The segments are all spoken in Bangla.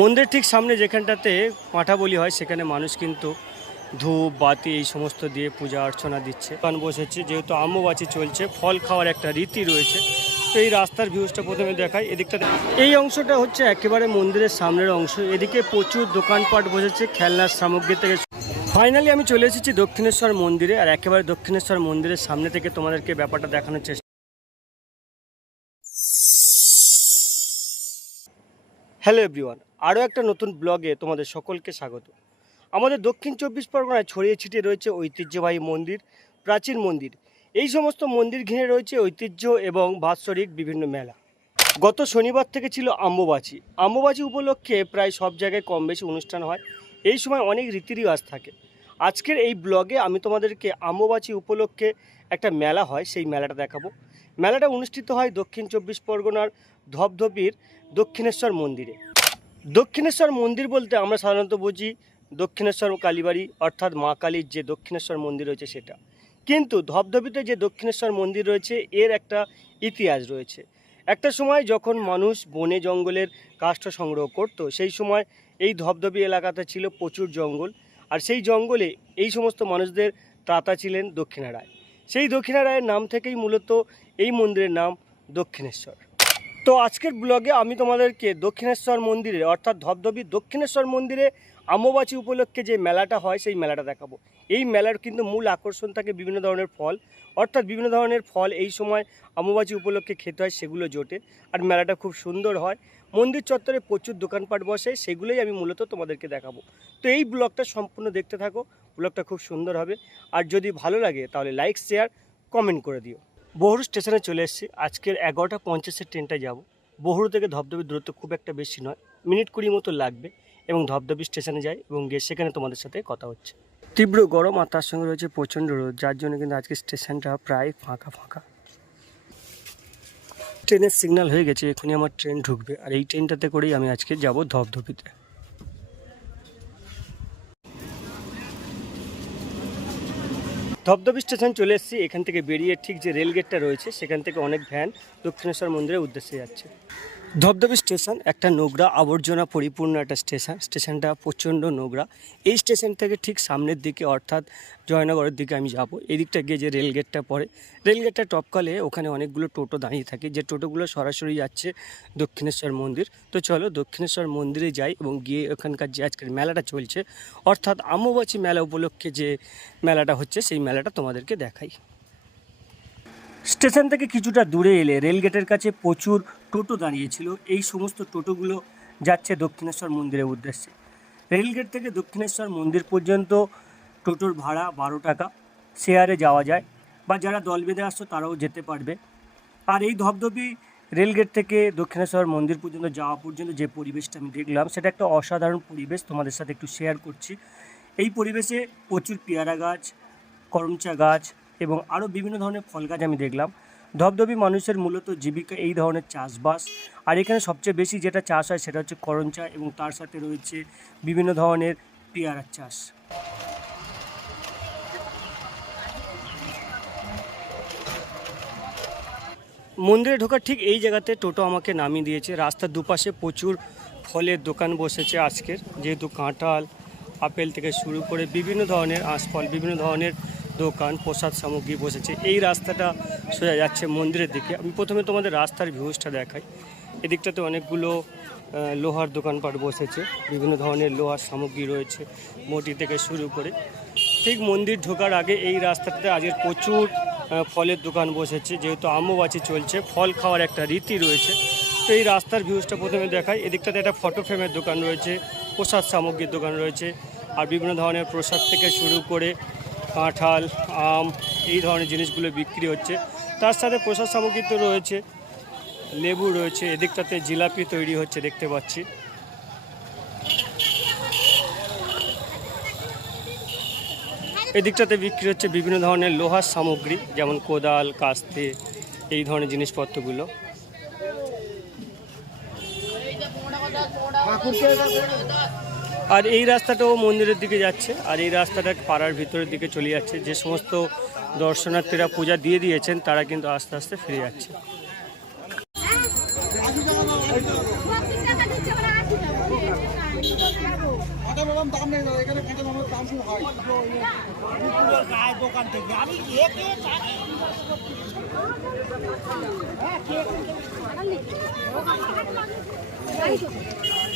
মন্দির ঠিক সামনে যেখানটাতে পাঁঠা বলি হয়, সেখানে মানুষ কিন্তু ধূপ, বাতি এই সমস্ত দিয়ে পূজা অর্চনা দিচ্ছে। দোকান বসেছে, যেহেতু আম্মবাচি চলছে, ফল খাওয়ার একটা রীতি রয়েছে। তো এই রাস্তার ভিউজটা প্রথমে দেখায় এদিকটা এই অংশটা হচ্ছে একেবারে মন্দিরের সামনের অংশ। এদিকে প্রচুর দোকানপাট বসেছে, খেলনার সামগ্রী থেকে ফাইনালি আমি চলে এসেছি দক্ষিণেশ্বর মন্দিরে, আর একেবারে দক্ষিণেশ্বর মন্দিরের সামনে থেকে তোমাদেরকে ব্যাপারটা দেখানোর চেষ্টা হ্যালো এভরিওয়ান আরও একটা নতুন ব্লগে তোমাদের সকলকে স্বাগত। আমাদের দক্ষিণ চব্বিশ পরগনায় ছড়িয়ে ছিটিয়ে রয়েছে ঐতিহ্যবাহী মন্দির, প্রাচীন মন্দির। এই সমস্ত মন্দির ঘিরে রয়েছে ঐতিহ্য এবং বাৎসরিক বিভিন্ন মেলা। গত শনিবার থেকে ছিল আম্ববাচি। আম্ববাচি উপলক্ষে প্রায় সব জায়গায় কম বেশি অনুষ্ঠান হয়। এই সময় অনেক রীতিরিবাজ থাকে। আজকের এই ব্লগে আমি তোমাদেরকে আম্ববাচি উপলক্ষে একটা মেলা হয়, সেই মেলাটা দেখাবো। মেলাটা অনুষ্ঠিত হয় দক্ষিণ চব্বিশ পরগনার ধপধপির দক্ষিণেশ্বর মন্দিরে। দক্ষিণেশ্বর মন্দির বলতে আমরা সাধারণত বুঝি দক্ষিণেশ্বর কালীবাড়ি, অর্থাৎ মা কালীর যে দক্ষিণেশ্বর মন্দির রয়েছে সেটা। কিন্তু ধবধবিতে যে দক্ষিণেশ্বর মন্দির রয়েছে, এর একটা ইতিহাস রয়েছে। একটা সময় যখন মানুষ বনে জঙ্গলের কাষ্ঠ সংগ্রহ করত, সেই সময় এই ধবধবি এলাকাতে ছিল প্রচুর জঙ্গল। আর সেই জঙ্গলে এই সমস্ত মানুষদের ত্রাতা ছিলেন দক্ষিণা রায়। সেই দক্ষিণা রায়ের নাম থেকেই মূলত এই মন্দিরের নাম দক্ষিণেশ্বর। তো আজকের ব্লগে আমি তোমাদেরকে দক্ষিণেশ্বর মন্দিরে, অর্থাৎ ধবধবি দক্ষিণেশ্বর মন্দিরে আম্ববাচী উপলক্ষে যে মেলাটা হয়, সেই মেলাটা দেখাবো। এই মেলার কিন্তু মূল আকর্ষণ থাকে বিভিন্ন ধরনের ফল। অর্থাৎ বিভিন্ন ধরনের ফল এই সময় আম্ববাচী উপলক্ষে খেতে হয়, সেগুলো জোটে। আর মেলাটা খুব সুন্দর হয়। মন্দির চত্বরে প্রচুর দোকানপাট বসে, সেগুলোই আমি মূলত তোমাদেরকে দেখাবো। তো এই ব্লগটা সম্পূর্ণ দেখতে থাকো ব্লগটা খুব সুন্দর হবে। আর যদি ভালো লাগে, তাহলে লাইক শেয়ার কমেন্ট করে দিও। বহুরু স্টেশনে চলে এসেছি। আজকের এগারোটা পঞ্চাশের ট্রেনটায় যাব। বহুরু থেকে ধবধবির দূরত্ব খুব একটা বেশি নয়, মিনিট কুড়ি মতো লাগবে এবং ধবধবি স্টেশনে যাই এবং গিয়ে সেখানে তোমাদের সাথে কথা হচ্ছে। তীব্র গরম আর তার সঙ্গে রয়েছে প্রচণ্ড রোদ, যার জন্য কিন্তু আজকে স্টেশনটা প্রায় ফাঁকা ফাঁকা। ট্রেনের সিগন্যাল হয়ে গেছে, এখনই আমার ট্রেন ঢুকবে। আর এই ট্রেনটাতে করেই আমি আজকে যাব ধবধবিতে। ধবধবি স্টেশন চলে এসেছি। এখান থেকে বেরিয়ে ঠিক যে রেলগেটটা রয়েছে, সেখান থেকে অনেক ভ্যান দক্ষিণেশ্বর মন্দিরের উদ্দেশ্যে যাচ্ছে। ধবধবি স্টেশন, একটা নোংরা আবর্জনা পরিপূর্ণ একটা স্টেশন, স্টেশনটা প্রচণ্ড নোংরা। এই স্টেশন থেকে ঠিক সামনের দিকে, অর্থাৎ জয়নগরের দিকে আমি যাব। এই দিকটা গিয়ে যে রেলগেটটা পড়ে রেলগেটটা টপকালে ওখানে অনেকগুলো টোটো দাঁড়িয়ে থাকে। যে টোটোগুলো সরাসরি যাচ্ছে দক্ষিণেশ্বর মন্দির। তো চলো দক্ষিণেশ্বর মন্দিরে যাই এবং গিয়ে ওখানকার যে আজকের মেলাটা চলছে, অর্থাৎ আম্ববাচী মেলা উপলক্ষে যে মেলাটা হচ্ছে, সেই মেলাটা তোমাদেরকে দেখাই। স্টেশন থেকে কিছুটা দূরে এলে রেলগেটের কাছে প্রচুর টোটো দাঁড়িয়েছিল। এই সমস্ত টোটোগুলো যাচ্ছে দক্ষিণেশ্বর মন্দিরের উদ্দেশ্যে। রেলগেট থেকে দক্ষিণেশ্বর মন্দির পর্যন্ত টোটোর ভাড়া বারো টাকা। শেয়ারে যাওয়া যায় বা যারা দল বেঁধে আসছো তারাও যেতে পারবে। আর এই ধবধবি রেলগেট থেকে দক্ষিণেশ্বর মন্দির পর্যন্ত যাওয়া পর্যন্ত যে পরিবেশটা আমি দেখলাম, সেটা একটা অসাধারণ পরিবেশ। তোমাদের সাথে একটু শেয়ার করছি। এই পরিবেশে প্রচুর পেয়ারা গাছ, করমচা গাছ এবং আরও বিভিন্ন ধরনের ফল গাছ আমি দেখলাম। ধবধবি মানুষের মূলত জীবিকা এই ধরনের চাষবাস। আর এখানে সবচেয়ে বেশি যেটা চাষ হয় সেটা হচ্ছে করঞ্চা এবং তার সাথে রয়েছে বিভিন্ন ধরনের পেয়ারার চাষ। মন্দিরে ঢোকার ঠিক এই জায়গাতে টোটো আমাকে নামিয়ে দিয়েছে। রাস্তার দুপাশে প্রচুর ফলের দোকান বসেছে আজকের। যেহেতু কাঁঠাল, আপেল থেকে শুরু করে বিভিন্ন ধরনের আঁশফল, বিভিন্ন ধরনের দোকান, প্রসাদ সামগ্রী বসেছে। এই রাস্তাটা সোজা যাচ্ছে মন্দিরের দিকে। আমি প্রথমে তোমাদের রাস্তার ভিউজটা দেখাই। এদিকটাতে অনেকগুলো লোহার দোকানপাট বসেছে। বিভিন্ন ধরনের লোহার সামগ্রী রয়েছে মোটি থেকে শুরু করে। ঠিক মন্দির ঢোকার আগে এই রাস্তাটাতে আজকের প্রচুর ফলের দোকান বসেছে। যেহেতু আম্ববাচি চলছে, ফল খাওয়ার একটা রীতি রয়েছে। তো এই রাস্তার ভিউজটা প্রথমে দেখাই। এদিকটাতে একটা ফটো ফ্রেমের দোকান রয়েছে, প্রসাদ সামগ্রীর দোকান রয়েছে। আর বিভিন্ন ধরনের প্রসাদ থেকে শুরু করে কাঁঠাল, আম এই ধরনের জিনিসগুলো বিক্রি হচ্ছে। তার সাথে প্রসাদ সামগ্রী তো রয়েছে, লেবু রয়েছে, এদিকটাতে জিলাপি তৈরি হচ্ছে দেখতে পাচ্ছি। এদিকটাতে বিক্রি হচ্ছে বিভিন্ন ধরনের লোহার সামগ্রী, যেমন কোদাল, কাস্তে, এই ধরনের জিনিসপত্রগুলো। আর এই রাস্তাটাও মন্দিরের দিকে যাচ্ছে, আর এই রাস্তাটা পাড়ার ভিতরের দিকে চলে যাচ্ছে। যে সমস্ত দর্শনার্থীরা পূজা দিয়ে দিয়েছেন, তারা কিন্তু আস্তে আস্তে ফিরে যাচ্ছে। টাকা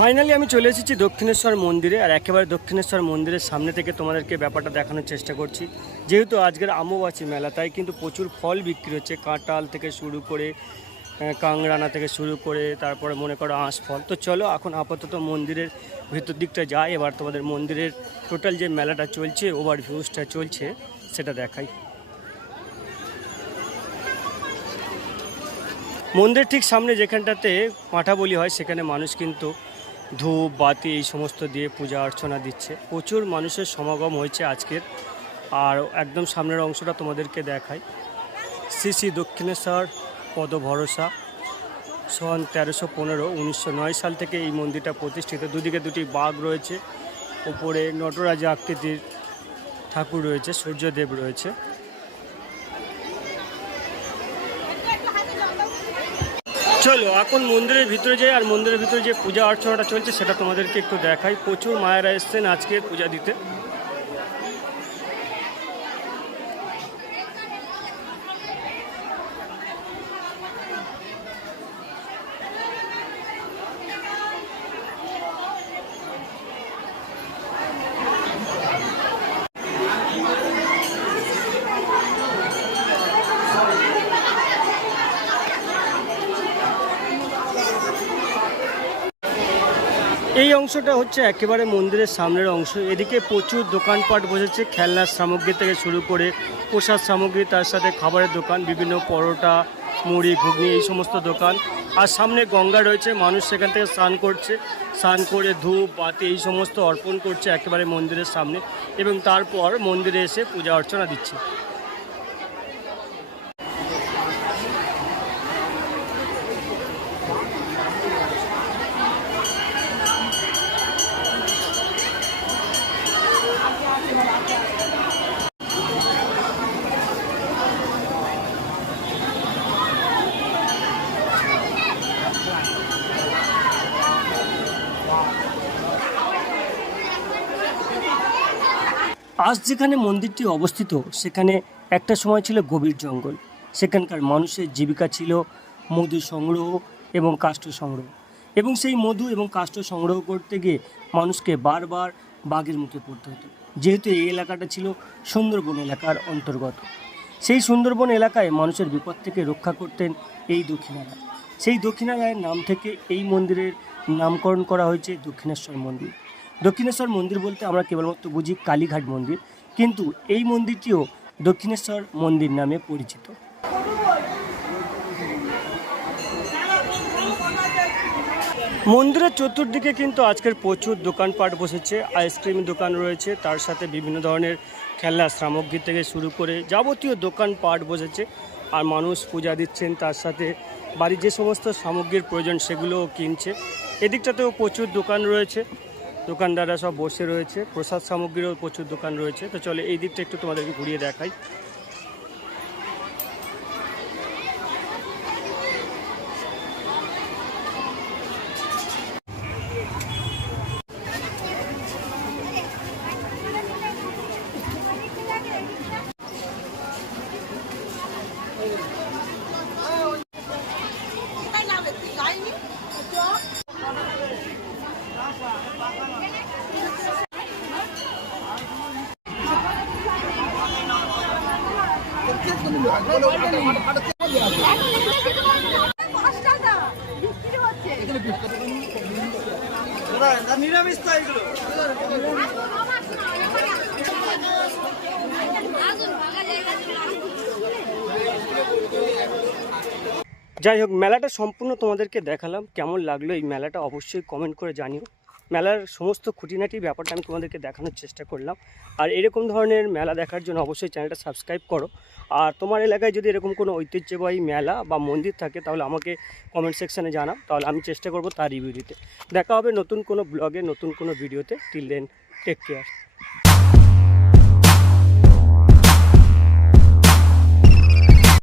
ফাইনালি আমি চলে এসেছি দক্ষিণেশ্বর মন্দিরে, আর একেবারে দক্ষিণেশ্বর মন্দিরের সামনে থেকে তোমাদেরকে ব্যাপারটা দেখানোর চেষ্টা করছি। যেহেতু আজকের আমবাসী মেলা, তাই কিন্তু প্রচুর ফল বিক্রি হচ্ছে, কাঁঠাল থেকে শুরু করে কাংরানা থেকে শুরু করে, তারপরে মনে করো আঁশ ফল। তো চলো এখন আপাতত মন্দিরের ভেতর দিকটা যাই, এবার তোমাদের মন্দিরের টোটাল যে মেলাটা চলছে ওভার ভিউজটা চলছে, সেটা দেখাই। মন্দির ঠিক সামনে যেখানটাতে পাঁঠা বলি হয়, সেখানে মানুষ কিন্তু ধূপ, বাতি এই সমস্ত দিয়ে পূজা অর্চনা দিচ্ছে। প্রচুর মানুষের সমাগম হয়েছে আজকের। আর একদম সামনের অংশটা তোমাদেরকে দেখাই। শ্রী শ্রী দক্ষিণেশ্বর পদ ভরসা সন তেরোশো পনেরো, উনিশশো সাল থেকে এই মন্দিরটা প্রতিষ্ঠিত। দুদিকে দুটি বাঘ রয়েছে। ওপরে নটরাজ আকৃতির ঠাকুর রয়েছে, সূর্যদেব রয়েছে। চলো, এখন মন্দিরের ভিতরে যাই আর মন্দিরের ভিতরে যে পূজা অর্চনাটা চলছে সেটা তোমাদেরকে একটু দেখাই। প্রচুর মায়েরা এসছেন আজকে পূজা দিতে। এই অংশটা হচ্ছে একেবারে মন্দিরের সামনের অংশ। এদিকে প্রচুর দোকানপাট বসেছে, খেলনার সামগ্রী থেকে শুরু করে প্রসাদ সামগ্রী, তার সাথে খাবারের দোকান, বিভিন্ন পরোটা, মুড়ি, ঘুগনি, এই সমস্ত দোকান। আর সামনে গঙ্গা রয়েছে, মানুষ সেখান থেকে স্নান করছে। স্নান করে ধূপ, বাতি, এই সমস্ত অর্পণ করছে একেবারে মন্দিরের সামনে এবং তারপর মন্দিরে এসে পূজা অর্চনা দিচ্ছে। আজ যেখানে মন্দিরটি অবস্থিত, সেখানে একটা সময় ছিল গভীর জঙ্গল। সেখানকার মানুষের জীবিকা ছিল মধু সংগ্রহ এবং কাষ্ঠ সংগ্রহ। এবং সেই মধু এবং কাষ্ঠ সংগ্রহ করতে গিয়ে মানুষকে বারবার বাঘের মুখে পড়তে হতো। যেহেতু এই এলাকাটা ছিল সুন্দরবন এলাকার অন্তর্গত। সেই সুন্দরবন এলাকায় মানুষের বিপদ থেকে রক্ষা করতেন এই দক্ষিণারায় সেই দক্ষিণারায়ের নাম থেকে এই মন্দিরের নামকরণ করা হয়েছে দক্ষিণেশ্বর মন্দির। দক্ষিণেশ্বর মন্দির বলতে আমরা কেবলমাত্র বুঝি কালীঘাট মন্দির। কিন্তু এই মন্দিরটিও দক্ষিণেশ্বর মন্দির নামে পরিচিত। মন্দিরের চতুর্দিকে কিন্তু আজকের প্রচুর দোকানপাট বসেছে, আইসক্রিম দোকান রয়েছে, তার সাথে বিভিন্ন ধরনের খেলনার সামগ্রী থেকে শুরু করে যাবতীয় দোকানপাট বসেছে। আর মানুষ পূজা দিচ্ছেন, তার সাথে বাড়ির যে সমস্ত সামগ্রীর প্রয়োজন সেগুলোও কিনছে। এদিকটাতেও প্রচুর দোকান রয়েছে। দোকানদাররা সব বসে রয়েছে। প্রসাদ সামগ্রীরও প্রচুর দোকান রয়েছে। তো চলে এই দিকটা একটু তোমাদেরকে ঘুরিয়ে দেখাই। নিরামিষ তো যাই হোক, মেলাটা সম্পূর্ণ তোমাদেরকে দেখালাম। কেমন লাগল এই মেলাটা অবশ্যই কমেন্ট করে জানিও। মেলার সমস্ত খুঁটিনাটি ব্যাপারটা আমি তোমাদেরকে দেখানোর চেষ্টা করলাম। আর এরকম ধরনের মেলা দেখার জন্য অবশ্যই চ্যানেলটা সাবস্ক্রাইব করো। আর তোমার এলাকায় যদি এরকম কোনো ঐতিহ্যবাহী মেলা বা মন্দির থাকে, তাহলে আমাকে কমেন্ট সেকশানে জানাও। তাহলে আমি চেষ্টা করব তার রিভিউ দিতে। দেখা হবে নতুন কোনো ব্লগে নতুন কোনো ভিডিওতে টিল দেন টেক কেয়ার